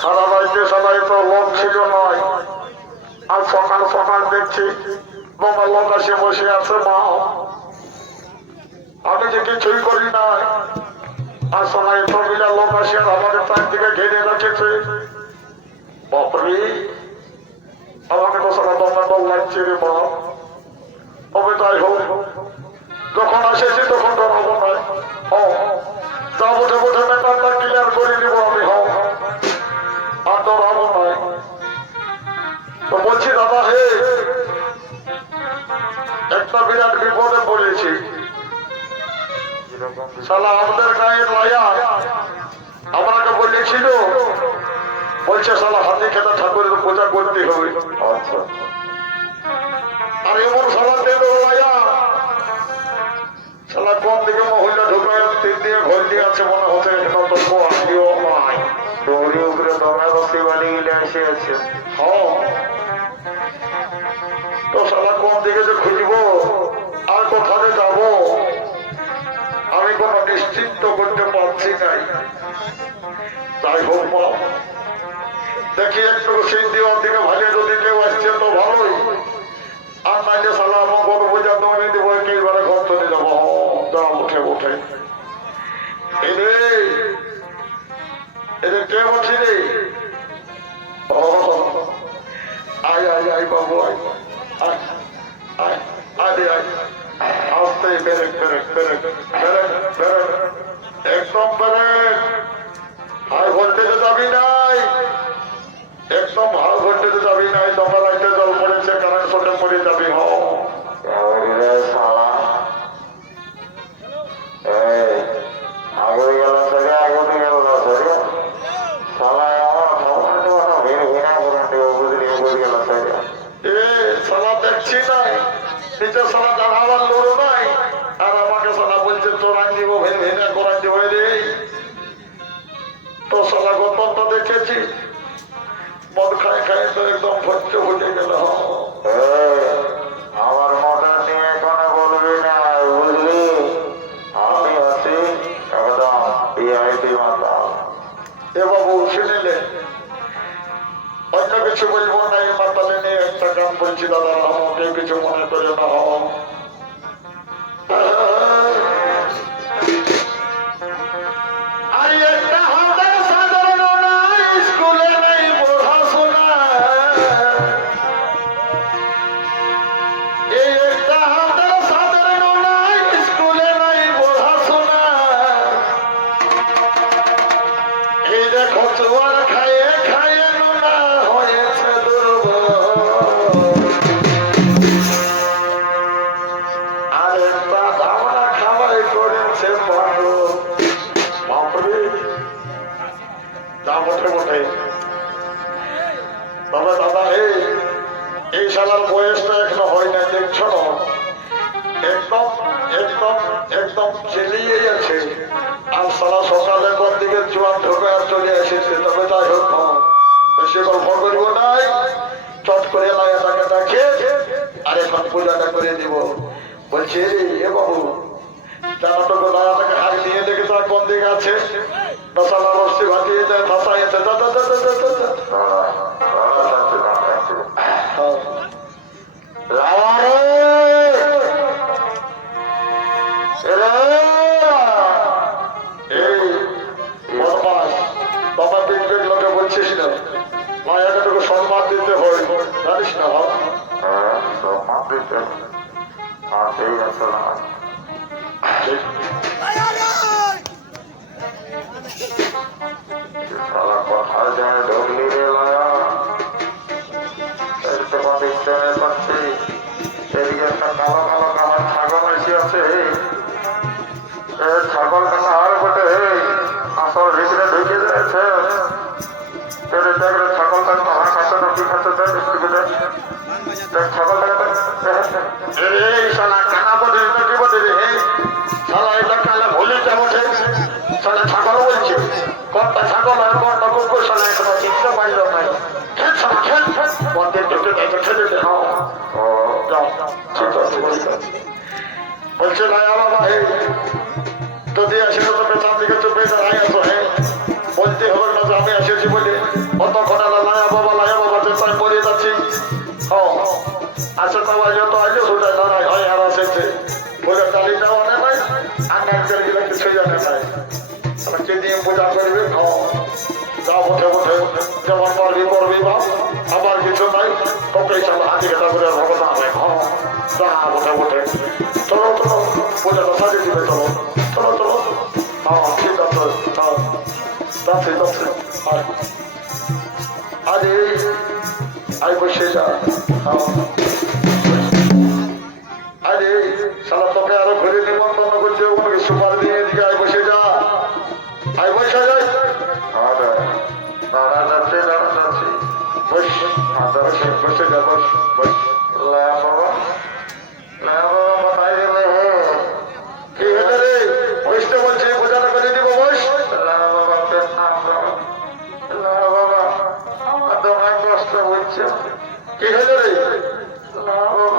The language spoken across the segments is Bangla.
সারা রাইতে সবাই তো লোক ছিল নয়, আর সকাল সকাল দেখছি বাবা লোক আসে বসে আছে। মা আমি যে কিছুই করি না, আর সবাই তো মিলে লোক আসে আমাদের চারদিকে ঘিরে রেখেছে। বাপরে, আমাকে তো সবাই দল লাগছে রে বাপ। তবে তাই হোক, যখন আসেছি তখন ডরাবো নয়। তা বুঝে বুঝে ব্যাপারটা ক্লিয়ার করে নিব আমি। আর ডরাবো নয়। তো বলছি দাদা, হে একটা বিরাট বিপদে পড়েছি। শালা আমাদের গায়ের লায়া আমাকে বলেছিল, বলছে শালা হাতি খেতা ঠাকুরের পূজা করতে হবে। আর এমন শালা দেব লায়া, শালা কোন দিকে মহিলা ঢুকায় তিন দিয়ে ঘর দিয়ে আছে মনে হচ্ছে। এখানে তো কোয়ালিও নাই, দৌড়ি উপরে দমে বসে বাড়ি গেলে এসে আছে। তো শালা কোন দিকে যে খুঁজবো আর কোথায় যাবো আমি কোনো নিশ্চিন্ত করতে পারছি নাই। তাই হোক মা, দেখি একটু সেই দেওয়ার দিকে ভালো, যদি কেউ আসছে তো ভালোই, আর নাইলে শালা আমার বড় বোঝা তোমাকে দিব একেবারে ঘর চলে যাবো। যা উঠে উঠে এদের কে বলছি রে? আয় আয় আয় বাবু, আয় আয় আয় আয় আয়, আসতে বেরেক বেরেক বেরেক বেরেক বেরেক, একদম বেরেক। হাই ভোল্টেজে যাবি নাই, একদম হাই ভোল্টেজে যাবি নাই। দমা রাইতে জল পড়েছে, কারেন্ট শর্টে পড়ে যাবি। আগে গেল সেটা আগে গেল সেটা শালা শালা দেখছি নাই, নিজের শালা জানাবার লোক নাই, আর আমাকে শালা বলছে তোরাই দিব ভেঙে করাই দিব রে। তো শালা গতটা দেখেছি মদ খায় খায় তো একদম ভর্তি হয়ে গেল। আমার মদা নিয়ে কোনো বলবি না, বুঝলি? আমি আছি একদম ভিআইপি মাতা। এ বাবু শুনিলে, অন্য কিছু বলবো না। এই মাতালে নিয়ে একটা গান বলছি দাদা, আমাকে কিছু মনে করে না। তবে দাদা, এই শালার বয়সটা এখনো হয় না, দেখছো না? একদম একদম একদম চেলিয়ে আছে। আর শালা সকালে কোন দিকে জোয়ান ঢোকে আর চলে এসেছে। তবে তাই হোক, সে গল্প করবো নাই, চট করে লাগাটাকে দেখে আর এখন পূজাটা করে দিব। বলছি এ বাবু, জানাটুকু লাগাটাকে হাত নিয়ে দেখে তার কোন দিকে আছে। মশালা রসি ভাজিয়ে যায়, ফাঁসাইছে। লোকে বলছিস না মায়াটাকে সম্মান দিতে হয়, জানিস না? সম্মান দিতে কোথায় যায় ঢুকলি রে লায়া? দেখতে পাচ্ছি এদিকে একটা কালো কালো কালার ছাগল এসে আছে। ছাগলটা আর বটে আসল ভিতরে ঢুকে যাচ্ছে। ছাগলটা কাহা খাচ্ছে না কি খাচ্ছে ছাগলটা কানা বটে কি বটে রে? সালা এটা কালে ভুলি বটে, সালা ছাগল বলছে। কোনটা ছাগল আর কোনটা কুকুর সালা এখনো চিনতে পারল নাই। বলছে না বাবা, যদি আসে তো পেছন দিকে চুপে দাঁড়াই আসো। বলতে হবে না যে আমি এসেছি বলে। অতক্ষণ লায়া বাবা তাই মরে যাচ্ছি আচ্ছা সবাই যত আইলে ওটাই লড়াই হয় আর আসেছে বোঝা চালিটাও আনে নাই আন্ডার গেলে কিছুই জানে নাই কে দিয়ে পূজা করবে যা উঠে উঠে যেমন করবি বাপ আবার কিছু নাই তোকেই চলো হাতি ঘেটা করে ভগবান হবে যা উঠে উঠে চলো পূজাটা সাজিয়ে দিবে চলো ঠিক আছে যাচ্ছে আরে আই বসে যা আরে সালা তোকে আরো ঘুরে নিমন্ত্রণ করছে ওকে সুপার দিয়ে দিকে আই বসে যা আই বসে যাই দাঁড়া যাচ্ছে বসে যা বস বাবা বাতাই গেলে কি হলে রে বসতে বলছি বোঝাটা করে দিব বস বাবা আমার তোমার কষ্ট হচ্ছে কি হলে রে বাবা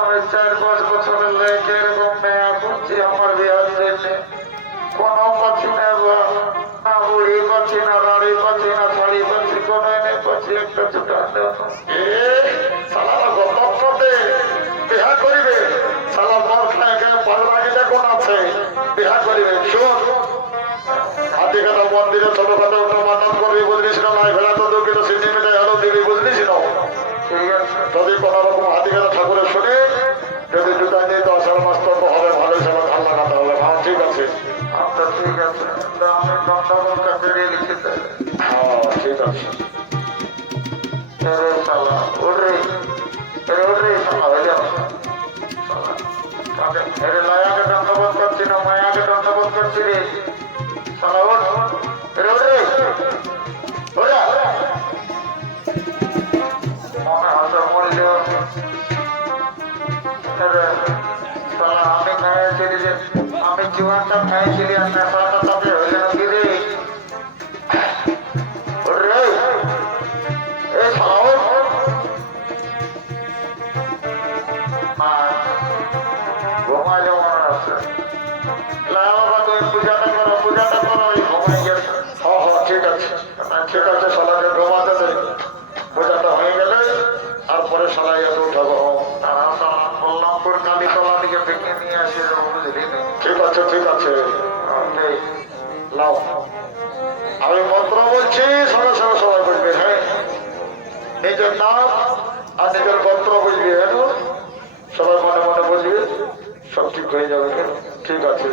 আমি 4-5 বছরের লেগে এরকম মেয়া করছি আমার বিহার জন্য কোনো পাচ্ছি না না বুড়ি পাচ্ছি না দাড়ি পাচ্ছি না শাড়ি পাচ্ছি কোনো এনে পাচ্ছি একটা চুটা সালারা গল্পে বিহা করিবে সালা মর খায় পাল্লা গেলে কোন আছে বিহা করিবে শোন হাতি কাটা মন্দিরে ছোট খাটো ওটা মান্নাত করবি বুঝলিস না নাই ভেড়া তো দুঃখিত সিদ্ধি মিটাই হলো দিবি বুঝলিস না ঠিক আছে যদি কোনো রকম হাতি কাটা ঠাকুরের শুনে যদি জুতা নিয়ে তো আসার মাস্তব্য হবে ভালোই সবাই ভাল লাগাতে হবে ঠিক আছে আচ্ছা ঠিক আছে আমি দণ্ডবল কাছে লিখে দেয় ঠিক আছে লায়াকে দণ্ডবোধ করছি না মায়াকে দণ্ডবোধ করছি রে মনে হাজার মরিল আমি খাইছিলি যে আমি জীবনটা খাইছিলি আর নেশাটা তাতে হইল নাকি রে ঘুমাইলে মনে আছে বাবা তুমি পূজাটা করো ঘুমাই গেছে ঠিক আছে সলাকে ঘুমাতে দেয় পূজাটা হয়ে গেলে আর পরে সলাই এত উঠাবো বল্লামপুর কালীতলা দিকে ভেঙে নিয়ে আসে বুঝলি ঠিক আছে নাও আমি মন্ত্র বলছি সঙ্গে সবাই বলবে হ্যাঁ নিজের নাম আর নিজের মন্ত্র বুঝবি হ্যাঁ সবাই মনে মনে বুঝবি সব ঠিক হয়ে যাবে ঠিক আছে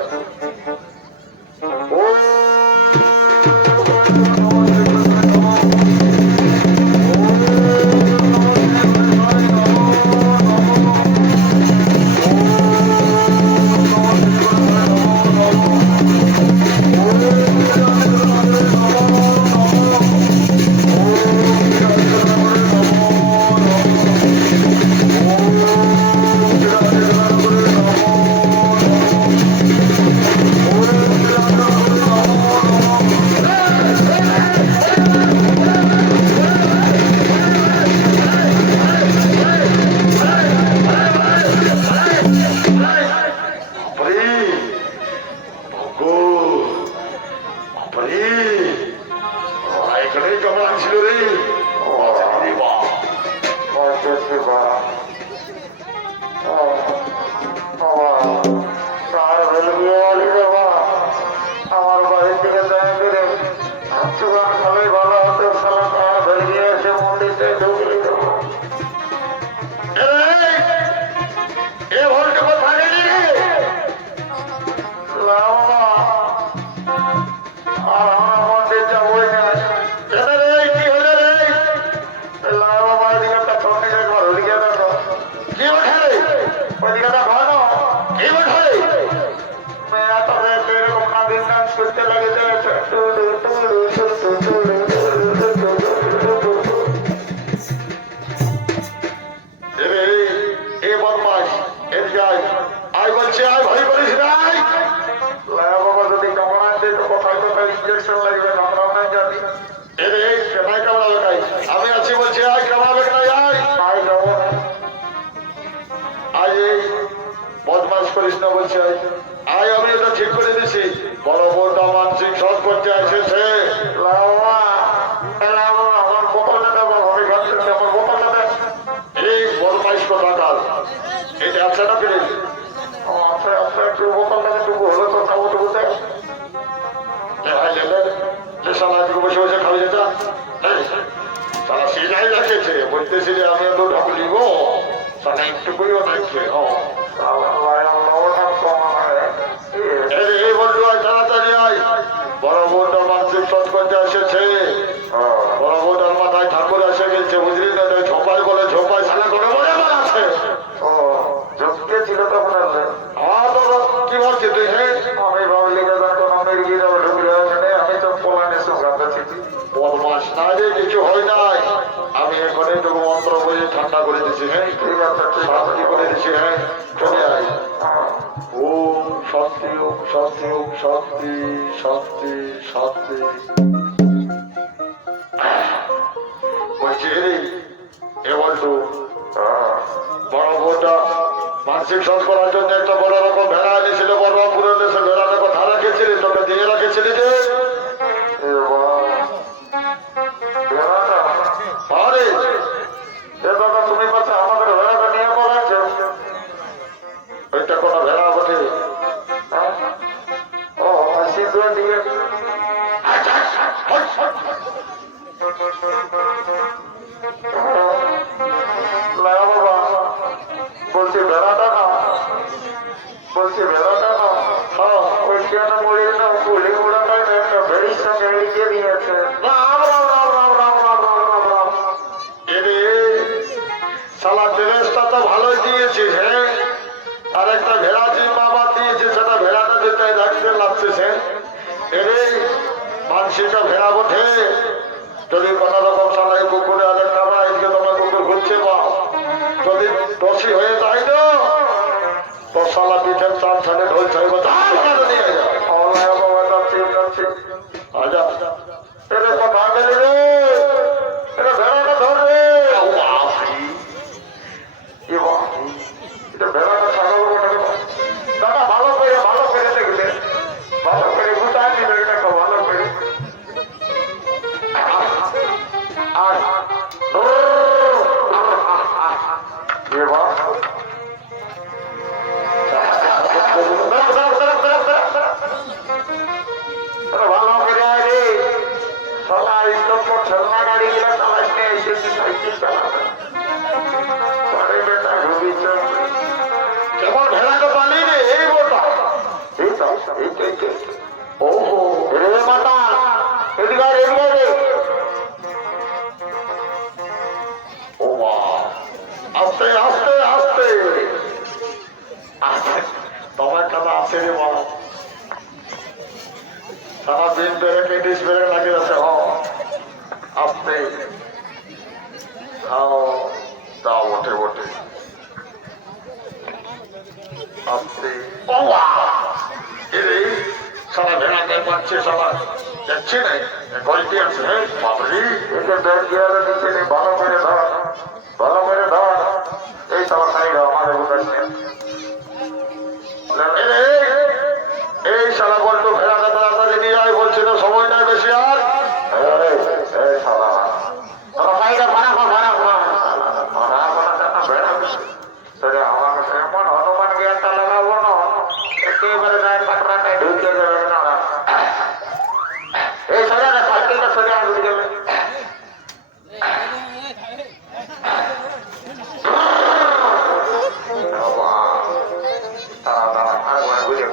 আমি আছি বলছি আয় কামাবে না আয় যাবো আয় এই বদমাস করিস না বলছি আয় আমি এটা ঠিক করে দিছি বড় বড় মানসিক সৎ করতে এসেছে আমার বোতলটা দেবো, আমি খাচ্ছি আমার বোতলটা দেব। এই বদমাইশ কোথাকার, এটা আছে না ফিরে? আচ্ছা আচ্ছা, একটু বোতলটা টুকু হলো তো খাবো টুকু দেখ। যে সালা একটু বসে বসে খাবি যেটা সারা সিনাই রাখেছে, বলতেছি যে আমি তো ঢাকলি গো সালা একটুকুইও দেখছে। এই বন্ধু আয়, তাড়াতাড়ি আয়, বড় বউটা মানসিক সৎ করতে এসেছে। বড় বউটার মাথায় ঠাকুর এসে গেছে, বুঝলি না? ঝোপাই বলে ঝোপাই সালা করে মরে আছে। ও ঝোপকে ছিল তখন হ্যাঁ তো কি ভাবছি তুই? হ্যাঁ আমি ভাবলি আমার গিয়ে যাবো ঢুকলে আমি তো পোলানে সুগাতে বদমাস না রে, কিছু হয় নাই। আমি এখন একটু মন্ত্র বলে ঠান্ডা করে দিচ্ছি। হ্যাঁ ঠিক আছে, শান্তি করে দিচ্ছি। হ্যাঁ চলে আয়। ও শান্তি, ওম শান্তি, ওম শান্তি, শান্তি শান্তি। বলছি এ বলতো বড় বউটা মানসিক সৎ করার জন্য একটা বড় রকম ভেড়া এনেছিল বর্মাপুরের দেশে। ভেড়াটা কথা রাখেছিলি, তোকে দিয়ে রাখেছিলি যে তুমি বলছো আমাদের ভেড়াটা নিয়ে বলাচ্ছে। ওইটা কোনো ভেড়া বটে? ও সিদ্ধুয়ার দিকে বলছি ভেড়াটা না, বলছি ভেড়াটা না। হ্যাঁ ওই কেন মরে না, পুলি মোড়াটাই না, একটা ভেড়ির সঙ্গে এড়িয়ে দিয়েছে। সালা ড্রেসটা তো ভালোই দিয়েছিস। হ্যাঁ আর একটা ভেড়া বাবা দিয়েছে, সেটা ভেড়াটা যেটাই রাখতে লাগছে। এরে মানসিটা ভেড়া বটে। যদি কোনো রকম সালাই কুকুরে আগে কামড়া, এদিকে তোমার কুকুর ঘুরছে বা যদি দোষী হয়ে যায় না তো সালা পিঠের চার ছাড়ে ঢোল ছাড়ব নিয়ে যায়। এরে কথা গেলি রে, এটা ভেড়াটা ধরবে। এটা ভেড়াটা ছাগল বটে। দাদা ভালো করে দেখলে, ভালো করে গুটাই দিবে এটাকে ভালো করে। ভালো করে রে সবাই ঠেলনা গাড়ি গুলো চালাইতে এসেছি, সাইকেল চালাবে। কেমন ভেড়াকে পালি রে? এই বোটা ওহো রে মাতা, এদিকে রে। ও আস্তে আস্তে আস্তে তোমার কথা আছে রে বাবা। সারা দিন বেড়ে ডিস বেড়ে লাগে যাচ্ছে। আস্তে দাও বটে বটে আস্তে। এরে সারা ভেড়াকে পাচ্ছে, সারা দেখছি না গলতি আছে। বাবরি একে ব্যাগ গিয়ারে দিচ্ছে, ভালো করে ধর, ভালো করে ধর। এই সবার সাইড আমাদের উঠাচ্ছে। এই সালা বলতো ভেড়াটা তাড়াতাড়ি নিয়ে আয়, বলছি না সময় নাই বেশি আর। আমাকে এমন হনুমান জ্ঞানটা লাগাবো না, একেবারে গায়ে পাটরাটায় ঢুকে যাবে না। এই সোজা সাইকেলটা সোজা ঘুরে যাবে।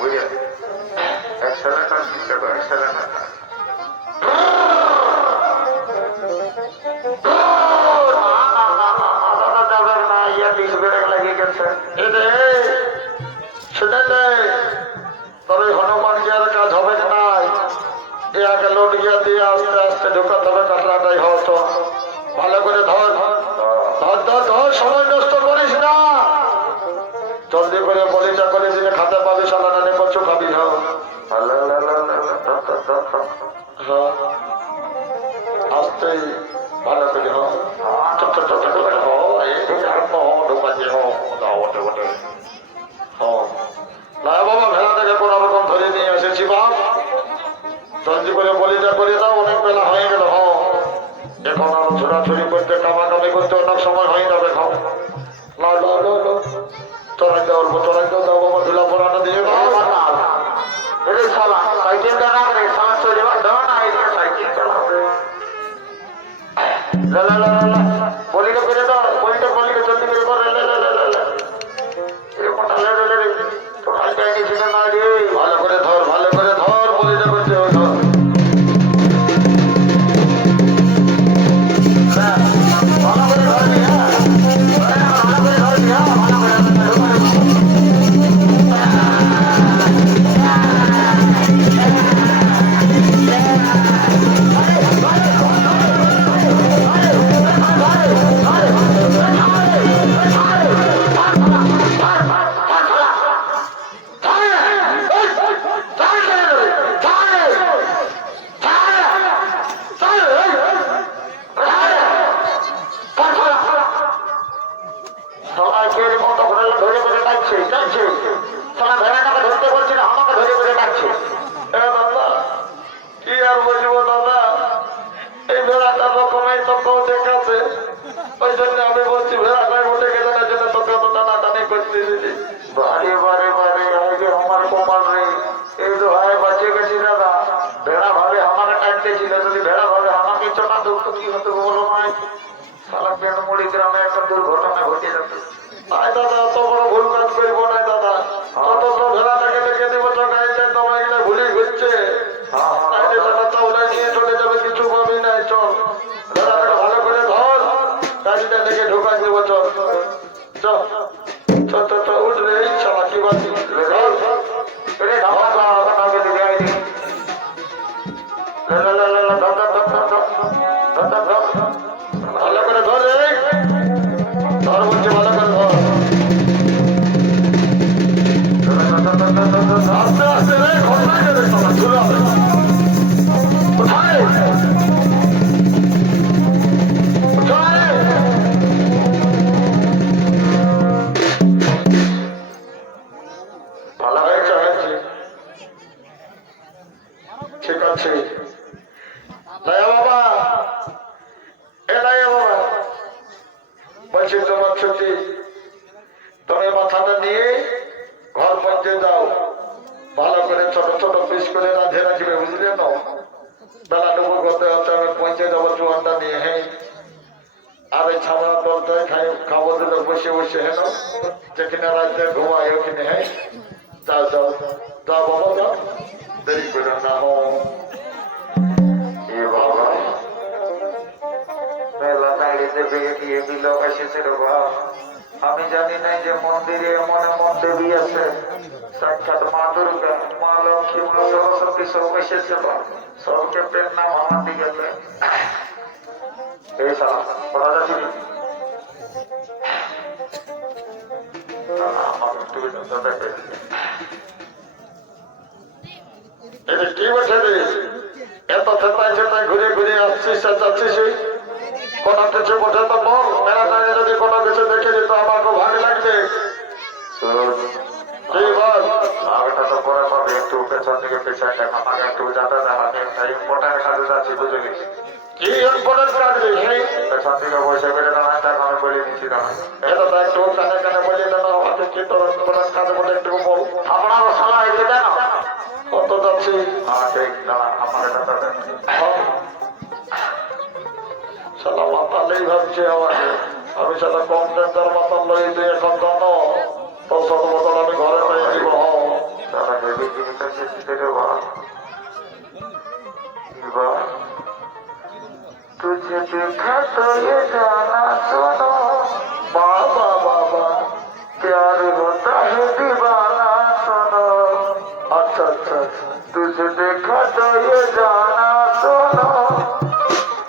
ঘুরে এক্সেলেন্টার এক্সেলেন্টার তবে হনুমান গিয়ার কাজ হবে না। ইয়াকে লোড গিয়া দিয়ে আস্তে আস্তে ঢোকাতে হবে। কাটলাটাই হতো ভালো করে ধর ধর ধর ধর, সময় নষ্ট করিস না। জলদি করে বলিটা করে দিলে খাতে পাবি, সালানা নে কচু খাবি। আস্তে ভালো করে বাবা ভেড়াটাকে কোন রকম ধরে নিয়ে এসেছি বাপ। জলদি করে বলিটা করে দাও, অনেক বেলা হয়ে গেল। এখন আরো ছোড়াছুড়ি করতে কামাকামি করতে অনেক সময় হয়ে যাবে খাও লাও লাও লাও লাও চড়াই দেওয়ার পর চড়াই দাও বাবা ধুলা পরানো দিয়ে দাও সাইকেলটা রাখলে সালা চলে দাও না সাইকেল চালাবে বলিটা করে দাও বলিটা জলদি করে দাও এরকমটা টোটাল চাইনি ছিল না রে ভালো করে ধর বলিটা করতে ধর ভালো করে ধরবি হ্যাঁ ভালো করে ধরবি হ্যাঁ ভালো করে দুর্ঘটনা ঘটে যাবে দাদা অত বড় ভুল কাজ করবো না দাদা অত তো ভেড়াটাকে দেখে দেবো চকাইতে তোমার এগুলো ভুলেই ঘুরছে দাদা চাউলাই নিয়ে চলে যাবে কিছু পাবি নাই চল ভেড়াটাকে ভালো করে ধর গাড়িটা দেখে ঢোকাই দেবো চল চল উঠবে এই ছাড়া কি বাকি ভালো করে ধর ধর বলছে ভালো করে ধর আস্তে আস্তে রে ঘটনা যাবে সবাই চলে হবে কোথায় ভালো হয়েছে ঠিক আছে বাবা বাবা বলছি তোমার ছুটি তুমি মাথাটা নিয়ে ঘর পৌঁছে যাও ভালো করে ছোট ছোট পিস করে রাধে রাখবে বুঝলে না বেলা ডুবো করতে হচ্ছে আমি পৌঁছে যাবো চুয়ানটা নিয়ে হ্যাঁ আর এই ছামড়া তলতে খাবো দিল বসে বসে হেন যেখানে রাতে ঘুমায় ওখানে হ্যাঁ যাও যাও যাও বাবা যাও দেরি করে না হো বাবা মেলা দাঁড়িয়ে বেগে দিয়ে দিল এসেছে রে বাবা আমি জানি নাই যে মন্দিরে এমন এমন দেবী আছে সাক্ষাৎ মা দুর্গা মা লক্ষ্মী মা সরস্বতী সব এসেছে সবকে প্রেম নাম আমার দিকে এই সালা পড়া যাচ্ছি এটা কি বসে রে এত থেতায় থেতায় ঘুরে ঘুরে আসছিস আর যাচ্ছিস কোনো কিছু বসে তো বল মেলাটাকে যদি কোনো কিছু দেখে যেত আমার খুব ভালো লাগবে আগেটা তো পরে পাবে একটু পেছন দিকে পেছনে দেখ আমাকে একটু যাতে দেখাবে একটা ইম্পর্টেন্ট কাজে যাচ্ছি বুঝে গেছি কি ইম্পর্টেন্ট কাজ রে পেছন দিকে বসে করে দাঁড়ায় তাকে আমি বলে দিচ্ছি না এটা তো একটু কানে কানে বলে দেন আমাকে কি তোর ইম্পর্টেন্ট কাজ বলে একটু বল আপনার সালা এসে দেন কত যাচ্ছি হ্যাঁ ঠিক দাঁড়া আমার এটা সালা মাতালেই ভাবছে আমাকে আমি সালা কম টেন্টার মাতাল লই তুই এখন জানো তোর শত বোতল আমি ঘরে পেয়ে দিব সালা হেভি জিনিসটা শেষে দেবো तुझे देखा तो ये जाना सुनो बाबा बाबा प्यार होता है दीवाना सुनो अच्छा अच्छा तुझे देखा तो ये जाना सुनो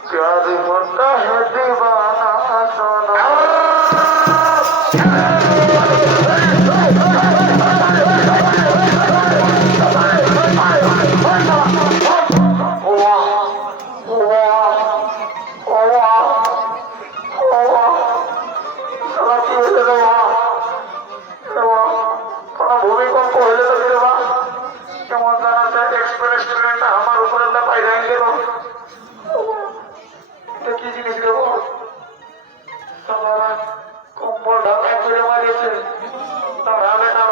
प्यार होता है दीवाना सुनो কি জিনিস রে বল সালারা কম্বল ঢাকায় করে মারিয়েছে দাঁড়াবে না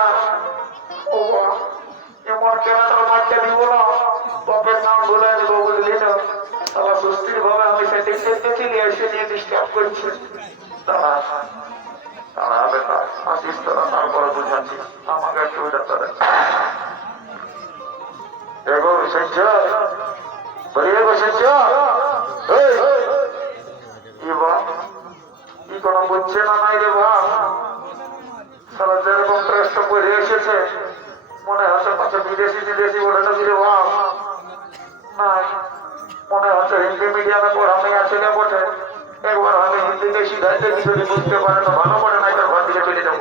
ও এমন কেনাটার মাঠটা দিব না বাপের নাম ভুলে দেবো বুঝলি না সালা সুস্থির ভাবে আমি সেটিং দেখতেছি এসে নিয়ে ডিস্টার্ব করছি দাঁড়াবে না আসিস তোরা তারপরে বুঝাচ্ছি আমাকে সুবিধা করে এগো সহ্য বলি এগো সহ্য কি কোনো বুঝছে না নাই রে বাপ সারা যেরকম ড্রেসটা পরে এসেছে মনে হচ্ছে পাশে বিদেশি বলে না দিলে বাপ নাই মনে হচ্ছে হিন্দি মিডিয়ামে পড়ানো আছে না বটে একবার আমি হিন্দিতে শিখাইতে যদি বুঝতে পারে তো ভালো করে নাই তো ঘর দিকে চলে যাবো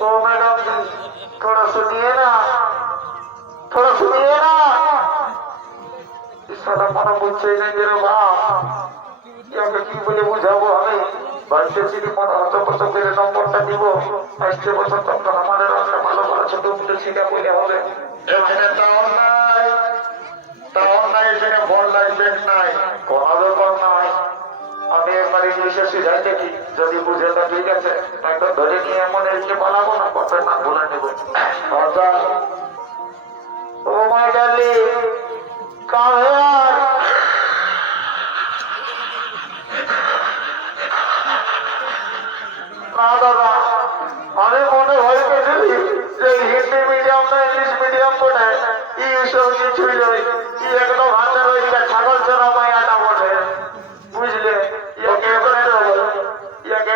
तो मैडम जी थोड़ा सुनिए ना सारा मन बुझे नहीं रे बाप কি বলে বুঝাবো আমি বাড়িতে যদি মনে হতো করে নম্বরটা দিব আসতে বছর তখন আমাদের রাস্তা ভালো ভালো ছোট ছোট শিখা বলে হবে এখানে টাউন নাই এখানে ফোন নাই ব্যাগ নাই কোনো ব্যাপার নাই আমি একবার ইংলিশে শিখাই দেখি যদি বুঝে তো ঠিক আছে একবার ধরে নিয়ে এমন এসে পালাবো না কত না বলে নেব ও মাই ডার্লিং কাম হিয়ার না দাদা আমি মনে হইতেছিলি যে হিন্দি মিডিয়াম না ইংলিশ মিডিয়াম পড়ে এইসব কিছুই নয় একদম হাতের ওই ছাগল চড়া মায়াটা বটে বুঝলে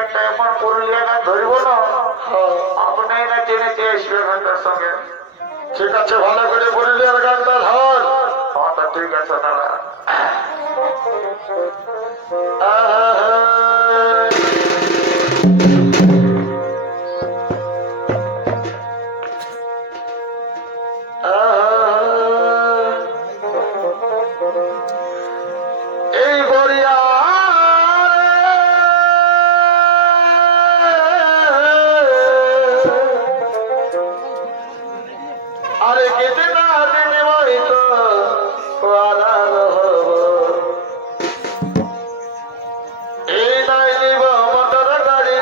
একটা এমন পুরুলিয়া গান ধরিব না আপনি না টেনে আসবে গানটার সঙ্গে ঠিক আছে ভালো করে পুরুলিয়ার গানটা ধর হ্যাঁ তা ঠিক আছে দাদা এই গড়িয়া আরে কেটে না দিনে হয়তো আলাল হব এই নাই নিব মোটর গাড়ি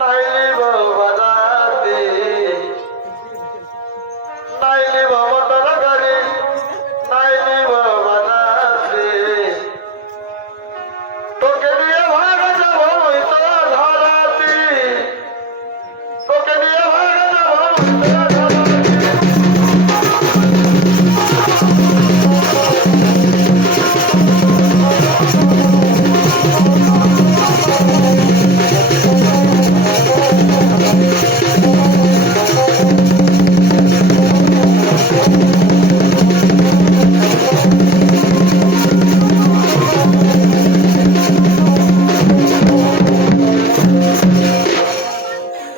নাই নিব বাজাতে নাই নিব মোটর গাড়ি নাই নিব বাজাতে তোকে নিয়ে ভাগ যাব তো ধরাতি তোকে নিয়ে ভাগ যাব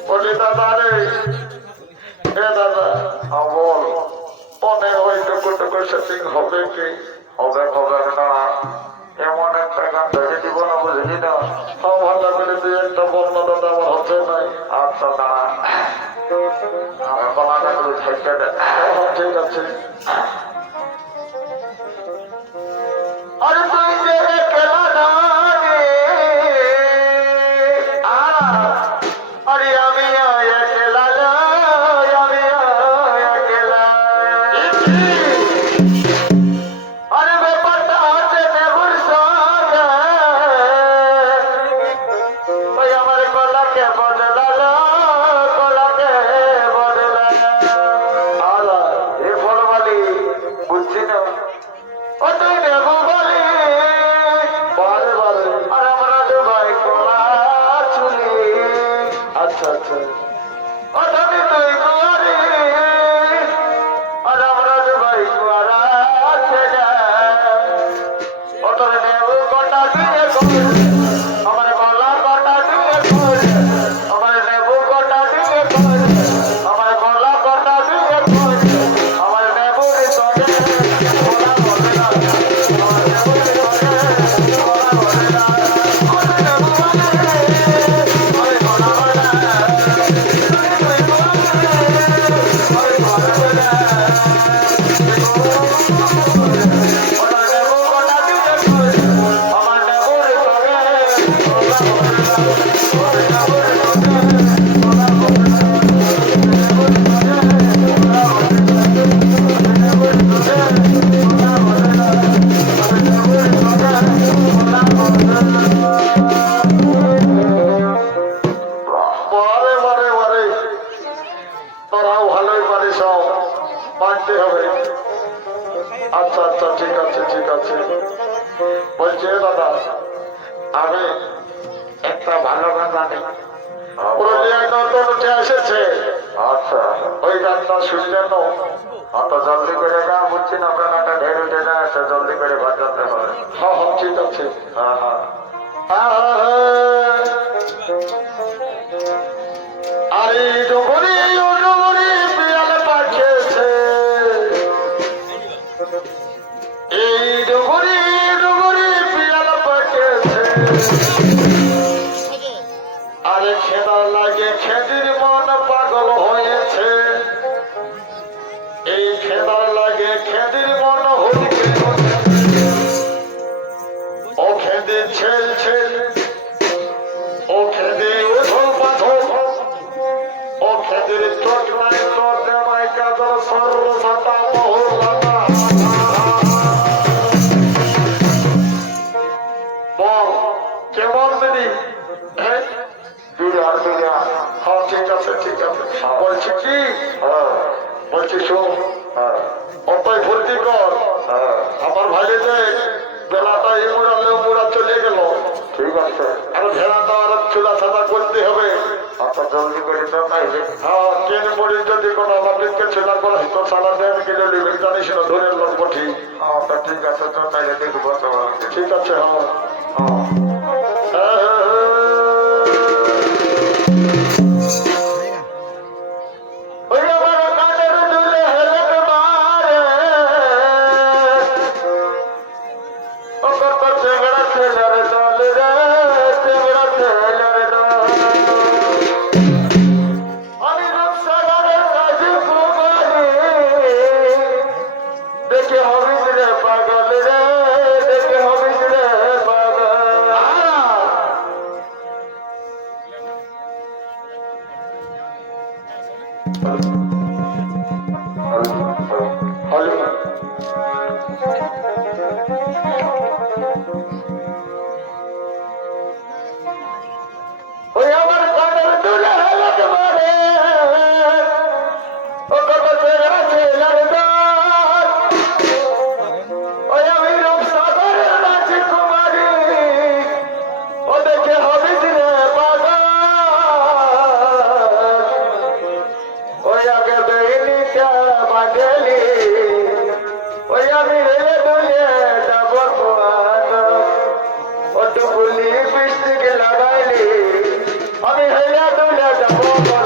বলি দাদা রে হে দাদা বল মনে হয় টুকু সেটিং হবে কি হবে না এমন একটা গান ধরে দিব না বুঝলি না ভালো করে দিয়ে একটা বর্ণ দাদা আমার হচ্ছে নাই আচ্ছা দাঁড়া আমার গলাটা একটু ঝাইতে দে ঠিক আছে আরে তুই যে একলা না রে আরে আমি একলা আমি একলা আরে ব্যাপারটা হচ্ছে নেবুর সঙ্গে ওই আমার গলাকে বদলালো আলা এ বড়বালি বুঝছি না ও তুই নেবু বলি বারে বারে আর আমরা দুবাই কোলা চুলি আচ্ছা আচ্ছা ও তুমি তুই কুয়ারি আর আমরা দুবাই কুয়ারা ছেড়ে ও তোর নেবু গোটা দিয়ে আমার গলা গোটা দিয়ে আমার নেবু গোটা দিয়ে আমার গলা গোটা দিয়ে আমার নেবুর সঙ্গে ওরা বলে না আমার নেবুর সঙ্গে ওরা বলে না আমার নেবু বলে আমি গলা বলে বারে বারে বারে তোরাও ভালোই পারিস, মানতে হবে। আচ্ছা আচ্ছা, ঠিক আছে ঠিক আছে। বলছি দাদা, আমি একটা ভালো গান জানি, পুরুলিয়ায় নতুন উঠে এসেছে। আচ্ছা ওই গানটা শুনলেন? অত জলদি করে গান বুঝছি না, গানটা ঢের উঠে যায়, জলদি করে বাজাতে হবে। হ্যাঁ হ্যাঁ, ঠিক আছে। হ্যাঁ হ্যাঁ। আরে ডুবুরি ও ডুবুরি পিয়াল পাঠিয়েছে, এই ডুবুরি ডুবুরি পিয়াল পাঠিয়েছে। আরে খেদার লাগে খেদির মন পাগল হয়েছে, এই খেদার লাগে খেদির মন হুড়কে ও খেদি ছেল ছেল, ও খেদি উঠল পাথর, ও খেদির চোট নাই চোট দেওয়াই কাজল সর্বসাতা মহুলাতা। বল কেমন দিদি? হ্যাঁ বিরাট বিরাট। হ্যাঁ, ঠিক আছে ঠিক আছে। বলছি কি, হ্যাঁ বলছি শোন, হ্যাঁ অতই ভর্তি কর। হ্যাঁ। আমার ভাইয়ে যে বেলাটা ইমুড়ালে উমুড়া চলে গেল, ঠিক আছে। আর ভেড়াটা আর চুলা ছাতা করতে হবে। অত জলদি করে তো তাইলে। হ্যাঁ, কেন মরি যদি কোনো আলাপিনকে ছেলা করা হতো সালা দেন গেলে লিমিট জানিস না, ধরে লোক পঠি। হ্যাঁ তো ঠিক আছে, তো তাইলে দেখবো তো। ঠিক আছে। হ্যাঁ হ্যাঁ। ওই আমার কানের দুলে হেলক মারে, ও কত চেংড়া ছেলের দল রে, চেংড়া ছেলের দল। আমি রূপসাগরের কাজী কুমারী, দেখে হবিস রে পাগল রে, দেখে হবিস রে পাগল। হলো ওই আমার কানের দুলে হেলক মারে, ও কত চেংড়া ছেলের দল। ওই আমি রূপসাগরের কাজী কুমারী, ও দেখে হবিস রে পাগল। ওই আগে বেইনি কে বাঁধলি, ওই আমি রেলে দুলে যাব তোমার, ও টুকুলি বৃষ্টিক লাগাইলি, আমি হেলে দুলে যাব তোমার।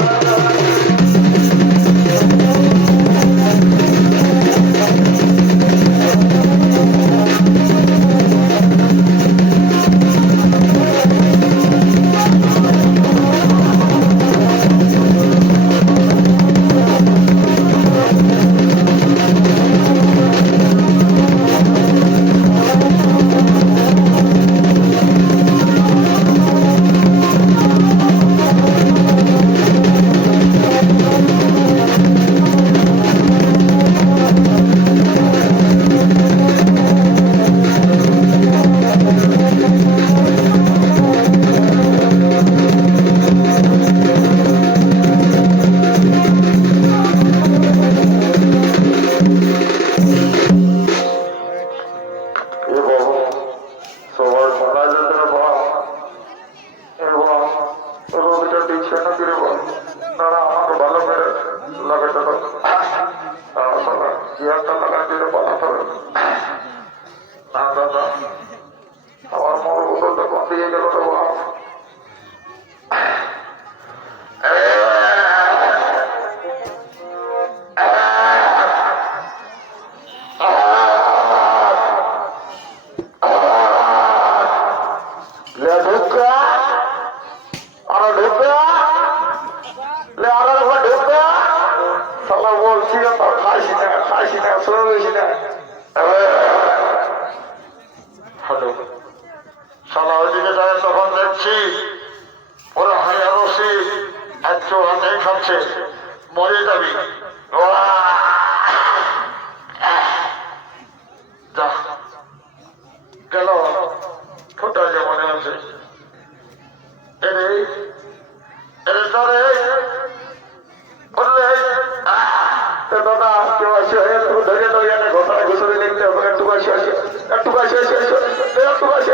আমার মনে বলতে কম দিয়ে গেল তো বাপ। শালা ওইদিকে যায় তখন দেখছি ওরা হারে রসি আর চোহাটাই খাচ্ছে মরে যাবি যা গেল ফোটা যে মনে আছে এরে এরে চলে দাদা কেউ আসে ধরে ধরে ঘটনা ঘুষরে দেখতে হবে একটু আসে একটু আসে একটু আসে